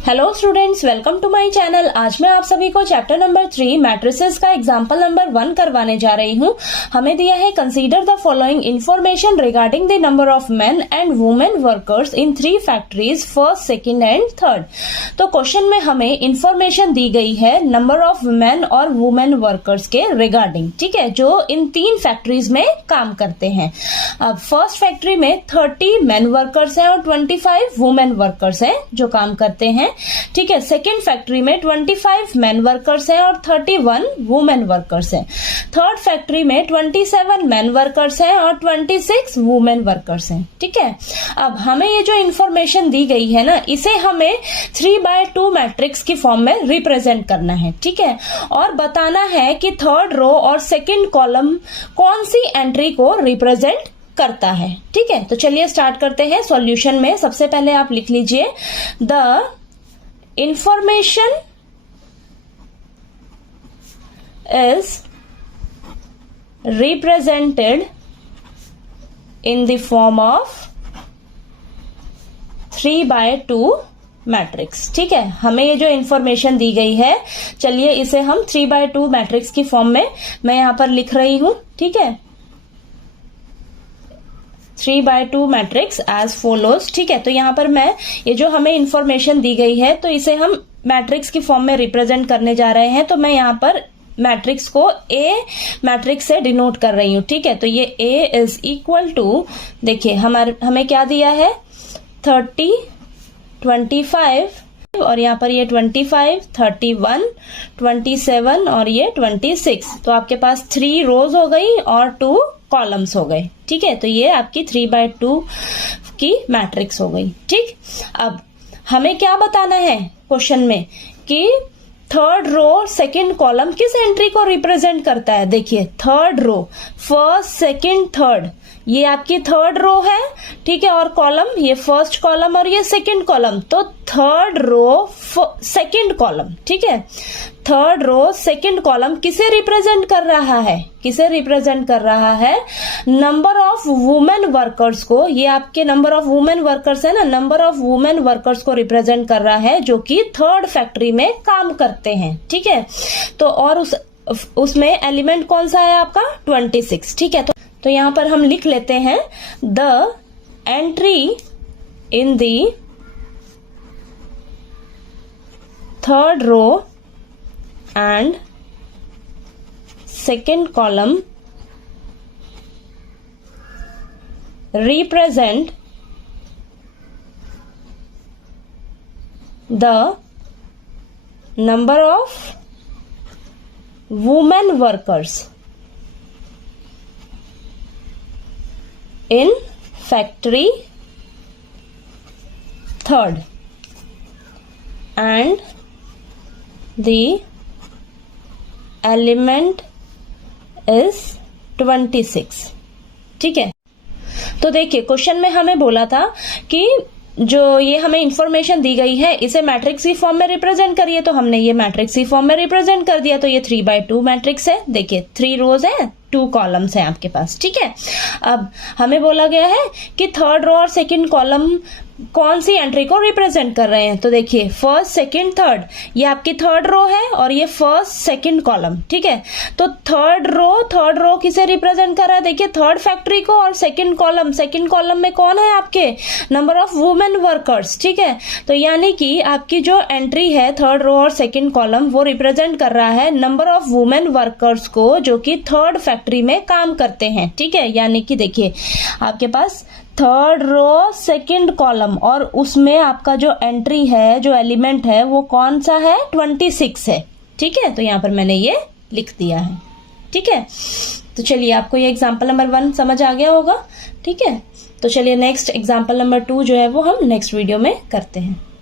Hello students, welcome to my channel. आज मैं आप सभी को चैप्टर नंबर 3 मैट्रिसेस का एग्जांपल नंबर 1 करवाने जा रही हूँ। हमें दिया है consider the following information regarding the number of men and women workers in 3 factories first, second and third. तो क्वेश्चन में हमें इंफॉर्मेशन दी गई है नंबर ऑफ मेन और वुमेन वर्कर्स के रिगार्डिंग, ठीक है, जो इन 3 फैक्ट्रीज में काम करते हैं। अब फर्स्ट फैक्ट्री में 30 मेन वर्कर्स हैं और 25 वुमेन वर्कर्स हैं जो काम करते हैं, ठीक है। सेकेंड फैक्ट्री में 25 मेन वर्कर्स हैं और 31 वुमेन वर्कर्स हैं। थर्ड फैक्ट्री में 27 मेन वर्कर्स हैं और 26 वुमेन वर्कर्स हैं, ठीक है। अब हमें ये जो इंफॉर्मेशन दी गई है ना, इसे हमें 3/2 मैट्रिक्स की फॉर्म में रिप्रेजेंट करना है, ठीक है, और बताना है कि थर्ड रो और सेकेंड कॉलम कौन सी एंट्री को रिप्रेजेंट करता है, ठीक है। तो चलिए स्टार्ट करते हैं। सॉल्यूशन में सबसे पहले आप लिख लीजिए the information is represented in the form of 3/2 matrix, ठीक है। हमें ये जो इंफॉर्मेशन दी गई है, चलिए इसे हम 3/2 मैट्रिक्स की फॉर्म में मैं यहां पर लिख रही हूं, ठीक है। 3/2 मैट्रिक्स एज फॉलोज, ठीक है। तो यहाँ पर मैं ये जो हमें इंफॉर्मेशन दी गई है, तो इसे हम मैट्रिक्स की फॉर्म में रिप्रेजेंट करने जा रहे हैं। तो मैं यहाँ पर मैट्रिक्स को ए मैट्रिक्स से डिनोट कर रही हूँ, ठीक है। तो ये ए इज इक्वल टू, देखिए हमें क्या दिया है, 30, 25 और यहाँ पर ये 25, 31, 27 और ये 26। तो आपके पास 3 रोज हो गई और 2 कॉलम्स हो गए, ठीक है। तो ये आपकी 3/2 की मैट्रिक्स हो गई, ठीक। अब हमें क्या बताना है क्वेश्चन में कि थर्ड रो सेकंड कॉलम किस एंट्री को रिप्रेजेंट करता है। देखिए third row, first, second, third, ये आपकी थर्ड रो है, ठीक है, और कॉलम ये फर्स्ट कॉलम और ये सेकंड कॉलम। तो थर्ड रो सेकंड कॉलम, ठीक है, थर्ड रो सेकंड कॉलम किसे रिप्रेजेंट कर रहा है, किसे रिप्रेजेंट कर रहा है, नंबर ऑफ वुमेन वर्कर्स को। ये आपके नंबर ऑफ वुमेन वर्कर्स है ना, नंबर ऑफ वुमेन वर्कर्स को रिप्रेजेंट कर रहा है जो कि थर्ड फैक्ट्री में काम करते हैं, ठीक है। तो और उसमें एलिमेंट कौन सा है आपका, 26, ठीक है। तो यहां पर हम लिख लेते हैं the entry in the third row and second column represent the number of women workers in factory third and the element is 26, ठीक है। तो देखिए क्वेश्चन में हमें बोला था कि जो ये हमें इंफॉर्मेशन दी गई है इसे मैट्रिक्स की फॉर्म में रिप्रेजेंट करिए, तो हमने ये मैट्रिक्स की फॉर्म में रिप्रेजेंट कर दिया। तो ये 3/2 मैट्रिक्स है। देखिए 3 रोज है, 2 कॉलम्स हैं आपके पास, ठीक है। अब हमें बोला गया है कि थर्ड रो और सेकंड कॉलम कौन सी एंट्री को रिप्रेजेंट कर रहे हैं। तो देखिए फर्स्ट, सेकंड, थर्ड, ये आपकी थर्ड रो है और ये फर्स्ट, सेकंड कॉलम, ठीक है। तो थर्ड रो किसे रिप्रेजेंट कर रहा है, देखिए थर्ड फैक्ट्री को, और सेकंड कॉलम में कौन है आपके, नंबर ऑफ वुमेन वर्कर्स, ठीक है। तो यानी कि आपकी जो एंट्री है थर्ड रो और सेकंड कॉलम, वो रिप्रेजेंट कर रहा है नंबर ऑफ वुमेन वर्कर्स को जो कि थर्ड फैक्ट्री में काम करते हैं, ठीक है। यानी कि देखिए आपके पास थर्ड रो सेकंड कॉलम और उसमें आपका जो एंट्री है, जो एलिमेंट है, वो कौन सा है, 26 है, ठीक है। तो यहां पर मैंने ये लिख दिया है, ठीक है। तो चलिए आपको ये एग्जांपल नंबर 1 समझ आ गया होगा, ठीक है। तो चलिए नेक्स्ट एग्जांपल नंबर 2 जो है वो हम नेक्स्ट वीडियो में करते हैं।